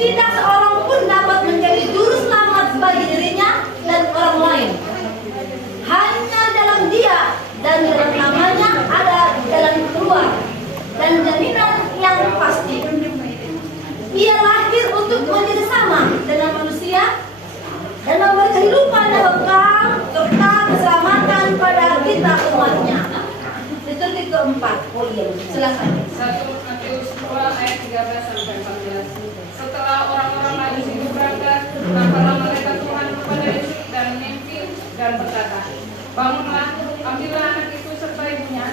tidak seorang pun dapat menjadi juru selamat bagi dirinya dan orang lain. Hanya dalam Dia dan dalam namanya ada jalan keluar dan jaminan yang pasti. Ia lahir untuk menjadi sama dengan manusia dan memberi kehidupan dan bekal serta keselamatan pada kita umatnya. Liturgi keempat. Oh iya, silakan. 1 Matius 2 ayat 13-14. Setelah orang-orang Majus itu berangkat, nampaklah malaikat Tuhan kepada Yusuf dan mimpi dan berkata, bangunlah, ambillah anak itu serta ibunya,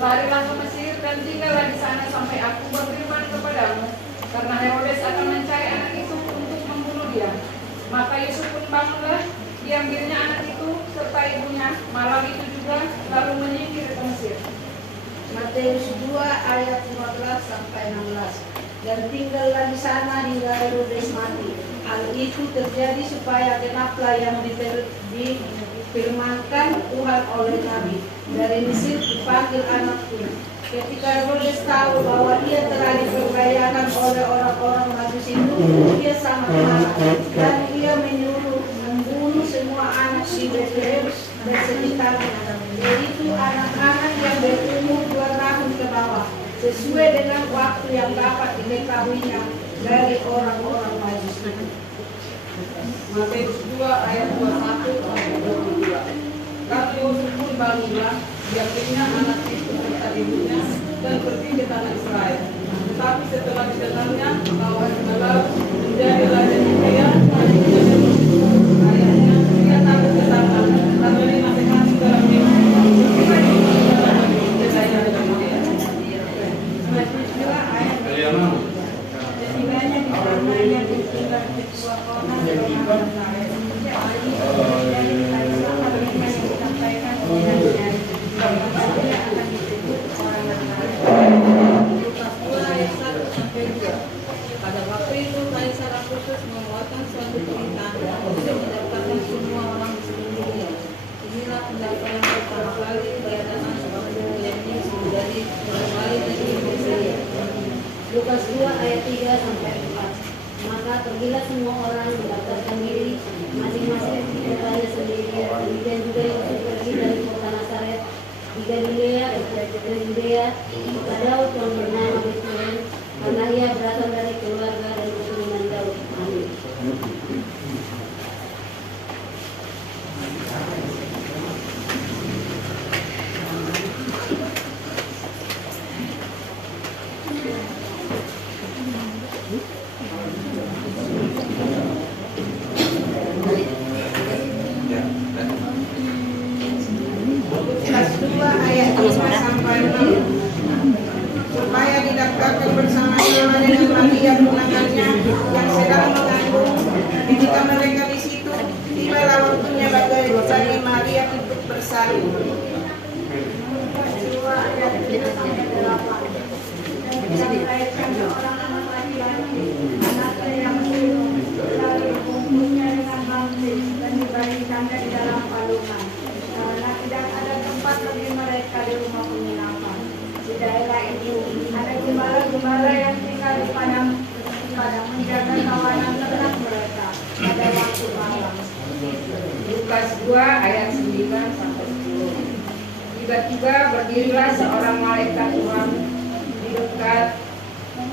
larilah ke Mesir dan tinggallah di sana sampai aku berfirman kepadamu, karena Herodes akan mencari anak itu untuk membunuh dia. Maka Yusuf pun bangunlah, diambilnya anak itu serta ibunya malam itu juga, lalu menyingkir ke Mesir. Matius 2 ayat 15-16. Dan tinggallah di sana hingga Herodes mati. Hal itu terjadi supaya genaplah yang difirmankan Tuhan oleh Nabi. Dari Mesir dipanggil anakku. Ketika Herodes tahu bahwa ia telah diperdayakan oleh orang-orang Majus itu, ia sangat marah dan ia menyuruh membunuh semua anak di Betlehem dan sekitarnya, yaitu anak-anak yang berumur 2 tahun ke bawah, sesuai dengan waktu yang dapat diketahuinya dari orang-orang Majus itu. Matius 2 ayat 21-22. Lalu Yusuf pun bangunlah, diambilnya anak itu serta ibunya dan pergi ke tanah Israel. Tetapi setelah didengarnya bahwa Ismail menjadi raja Yudea, ayahnya dia takut ke sana karena dinasihati dalam mimpi. Matius 2 ayat 26. Setiganya di sana yang ditinggal ketua kota dan Nazaret. Dari Kaisar yang disampaikan oleh Nabi, bahwa dia akan disebut orang Nazaret. Lukas 2 ayat 1-2. Pada waktu itu Kaisar Agustus mengeluarkan suatu perintah untuk mendaftarkan semua orang di seluruh dunia. Inilah pendaftaran pertama kali kedatangan suatu yang dari berbagai negeri Mesir. Lukas 2 ayat 3-4. Maka pergilah semua orang mendaftarkan diri masing-masing di kotanya sendiri. Demikian juga Yusuf pergi dari kota Nazaret di Galilea ke Yudea ke Daud yang bernama Betlehem, karena ia berasal dari keluarga dan keturunan Daud. Amin. Lukas 2 ayat 5-6. Supaya didaftarkan bersama-sama dengan Maria tunangannya yang sedang mengandung. Ketika mereka di situ, tibalah waktunya bagi Maria untuk bersalin. Lukas 2 ayat 5-8. Dan dilahirkan seorang anak laki-laki, anaknya yang sulung, lalu dibungkusnya dengan bangkai dan dibaringkannya di dalam palungan, karena tidak ada tempat bagi mereka di rumah penginapan. Di daerah itu ada gembala-gembala yang tinggal di padang menjaga kawanan ternak mereka pada waktu malam. Lukas 2 ayat 9-10. Tiba-tiba berdirilah seorang malaikat Tuhan di dekat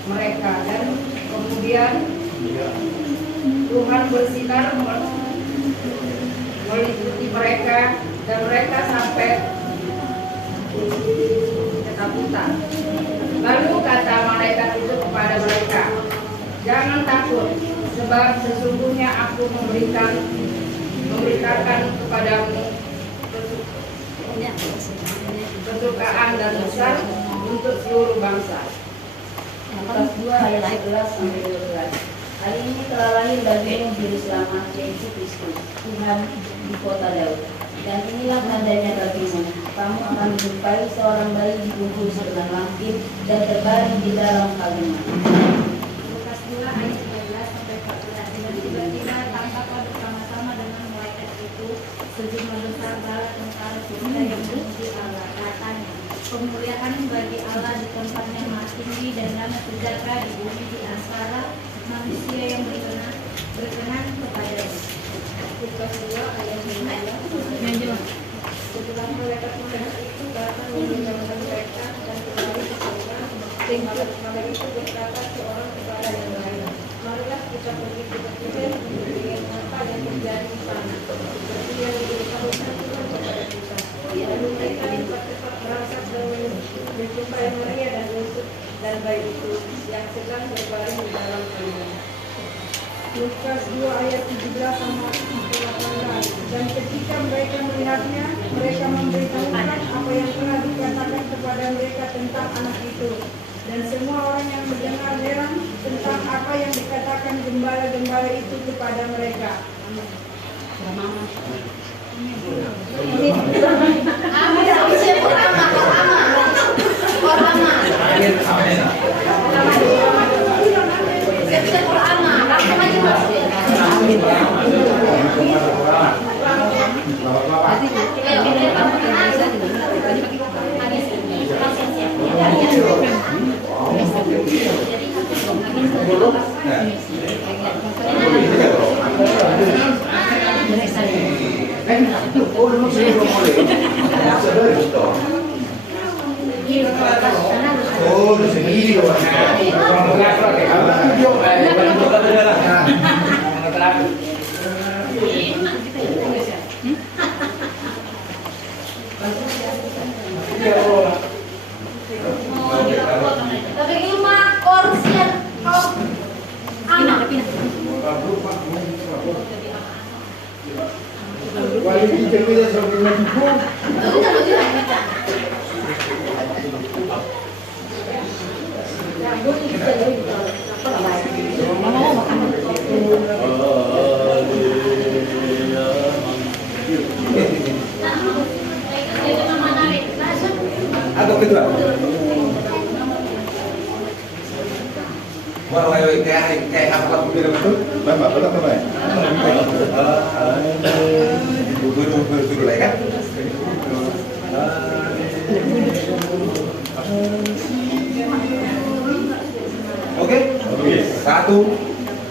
mereka, dan kemudian Tuhan bersinar meliputi mereka dan mereka sampai ketakutan. Lalu kata malaikat itu kepada mereka, jangan takut, sebab sesungguhnya aku memberitakan kepadamu kesukaan dan besar untuk seluruh bangsa. Lukas 2 ayat 11-12. Hari ini telah lahir bagimu juru selamat, yaitu Kristus, Tuhan di kota Daud. Dan inilah tandanya bagimu, kamu akan menjumpai seorang bayi dibungkus dengan lampin dan terbaring di dalam kalungan. Lukas 2 ayat 13-14. Dan tiba-tiba tampaklah bersama-sama dengan malaikat itu sejumlah besar bala tentara surga yang memuji Allah. Katanya, kemuliaan bagi Allah di tempatnya maha tinggi dan damai sejahtera di bumi di antara manusia Malam itu berkata seorang kepada yang lain, marilah kita pergi ke Betlehem untuk melihat apa yang terjadi di sana. Seperti yang diberitahukan Tuhan kepada kita. Lalu mereka cepat-cepat berangkat dan menjumpai Maria dan Yusuf dan bayi itu yang sedang berbaring di dalam kandungan. Lukas 2 ayat 17 sama 18. Dan ketika mereka melihatnya, mereka memberitahukan apa yang telah dikatakan kepada mereka tentang anak itu. Dan semua orang yang mendengar heran tentang apa yang dikatakan gembala-gembala itu kepada mereka. Oh, segini loh. Tapi lima korsian anak. Atau kedua. Wah, kayak apa betul? Bapak, betul. Dulu lah kan? Oke? 1,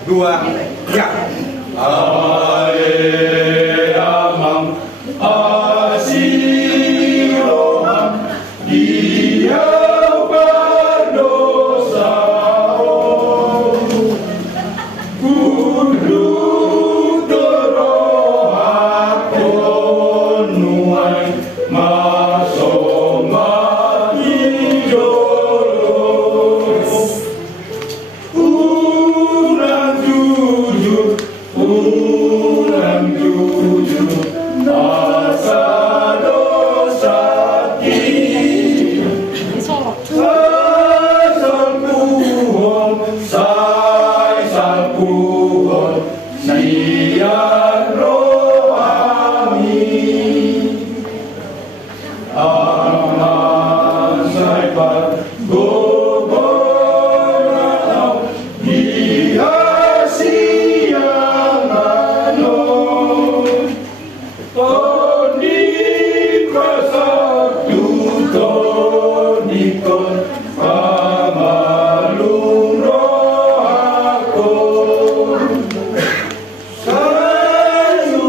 2, 3. Amam Asiroham Dia berdosa Kudu terohakon nuai Masomat ijolos Ulang jujur Asa dosa Salpuhon Niat rohani Aman saipan gogoranau Dihasianganon Tonikon satu tonikon Pamalung rohakon Sayu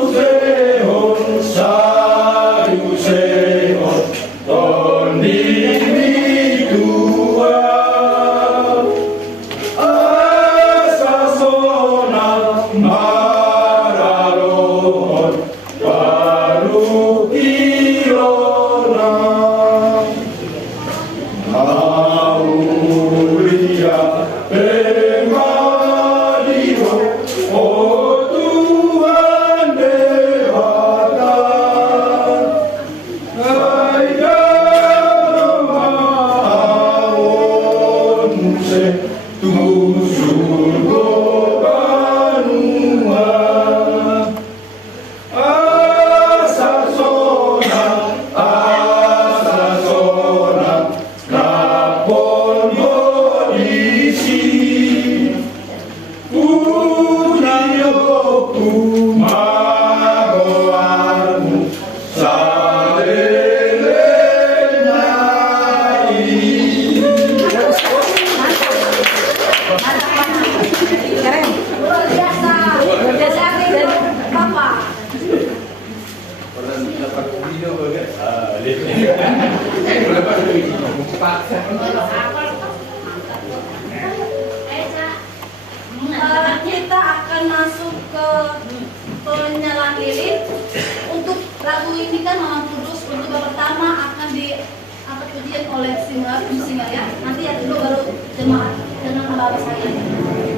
sehon Tonini dua Asa sonal mararohon Paru kirona Aulia Pemadiho Oh Tuhan Dewata Kaya Mahaon Muse Tusur Gobanua Asa sonang Kapon modisi Punayoku magoarmu Salelenyai Luar biasa. Dari Bapak. akan masuk ke penyalaan lilin. Untuk Rabu ini kan Mama Kudus untuk yang pertama akan diangkat pujian oleh singar ya. Nanti yang kedua baru jemaat dengan hamba saya.